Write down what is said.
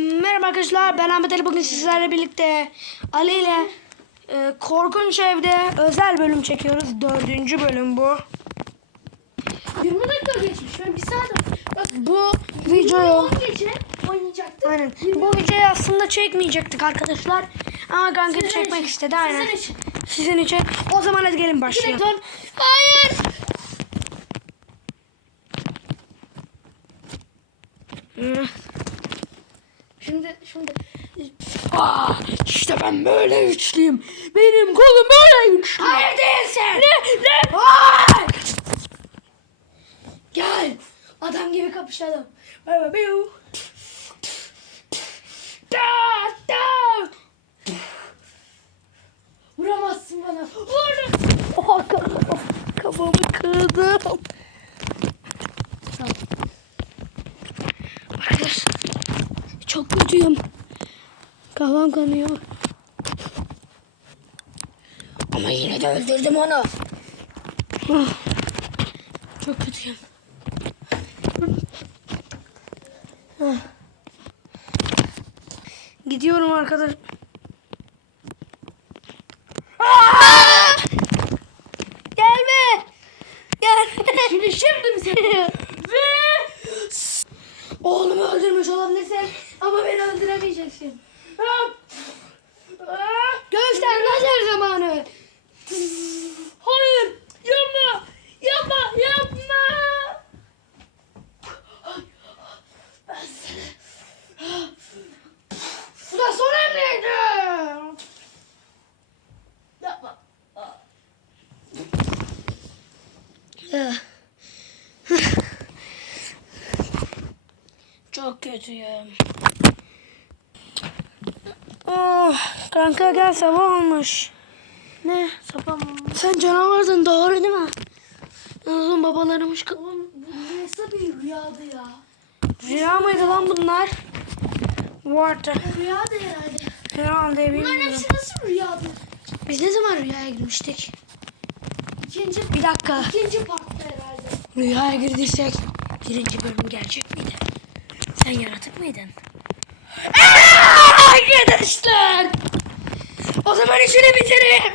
Merhaba arkadaşlar ben Ahmet Ali bugün sizlerle birlikte Ali ile e, Korkunç Ev'de özel bölüm çekiyoruz. Dördüncü bölüm bu. 20 dakika geçmiş. Ben bir saat bak Bu videoyu 10 gece oynayacaktık. aynen bu videoyu aslında çekmeyecektik arkadaşlar. Ama kanka Sizin çekmek için, istedi aynen. sizin için. Sizin için. O zaman hadi gelin başlayalım. Direktör. Hayır. Hı. Şimdi şimdi Aa, işte ben böyle güçlüyüm. Benim kolum böyle güçlü. Hayır değilsin. Ne? Ne? Hayır. Gel. Adam gibi kapışalım. Baba biu. Da da. Vuramazsın bana. Vur. Oha kafamı, kırdım. Arkadaşlar çok kötüyüm. Kafam kanıyor. Ama yine de öldürdüm onu. Ah, Çok kötüyüm. Ah. Gidiyorum arkadaş. Aa! Gelme. Gelme. Şimdi şimdi mi sen? Oğlumu öldürmüş olabilirsin ama beni öldüremeyeceksin. Göster lazer zamanı. Hayır, yapma, yapma, yapma. Bu da son emriydi. Yapma. Çok kötüyüm. Oh, kanka gel sabah olmuş. Ne? Sabah mı? Sen canavardın doğru değil mi? Uzun babalarımış. Oğlum bu nasıl bir rüyadı ya? Rüya mıydı lan bunlar? Vardı. Rüyadı herhalde. Herhalde Bunların bilmiyorum. hepsi nasıl rüyadı? Biz ne zaman rüyaya girmiştik? İkinci, Bir dakika. ikinci partta herhalde. Rüyaya girdiysek birinci bölüm gelecek miydi? Sen yaratık mıydın? Arkadaşlar! O zaman işini bitireyim.